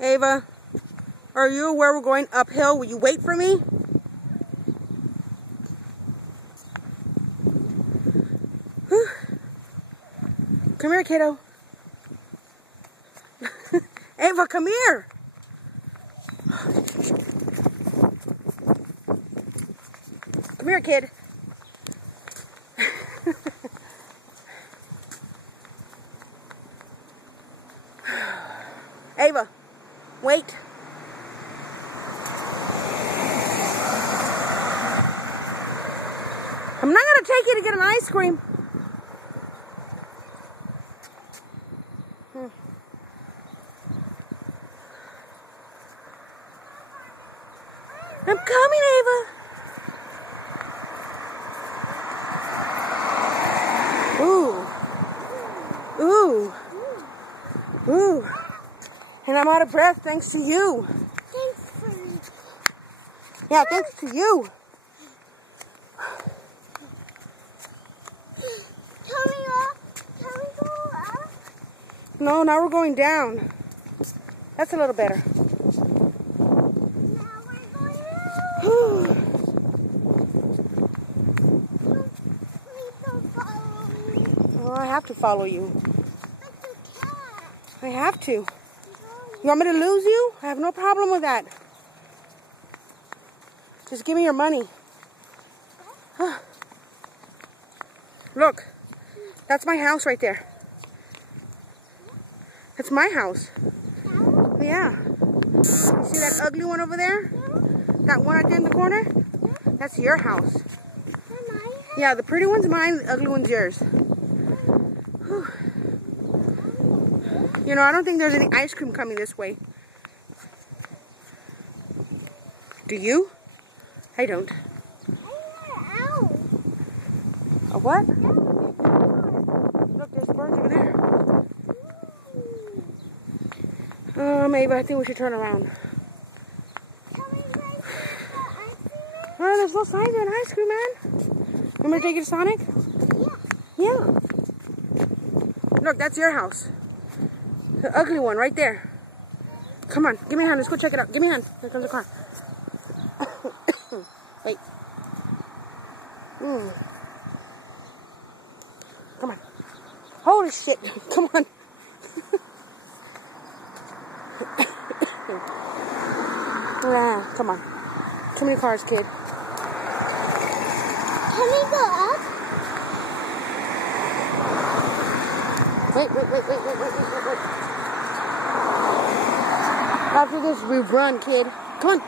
Ava, are you aware we're going uphill? Will you wait for me? Whew. Come here, kiddo. Ava, come here. Come here, kid. Ava, wait. I'm not going to take you to get an ice cream. I'm coming, Ava. Ooh. Ooh. Ooh. And I'm out of breath thanks to you. Thanks for me. Yeah, thanks to you. Can we go up? No, now we're going down. That's a little better. Now we're going up. Please don't follow me. Well, I have to follow you. But you can't. I have to. You want me to lose you? I have no problem with that. Just give me your money. Look, that's my house right there. That's my house. Yeah. You see that ugly one over there? That one right there in the corner? That's your house. Yeah, the pretty one's mine, the ugly one's yours. Whew. You know, I don't think there's any ice cream coming this way. Do you? I don't. A what? Look, there's birds over there. Maybe I think we should turn around. Oh, there's no signs of an ice cream, man. You want me to take you to Sonic? Yeah. Look, that's your house. The ugly one right there. Come on, give me a hand. Let's go check it out. Give me a hand. Here comes the car. Wait. Come on. Holy shit. Come on. Come on. Come in your cars, kid. Can we go up? Wait. After this, we run, kid. Come on.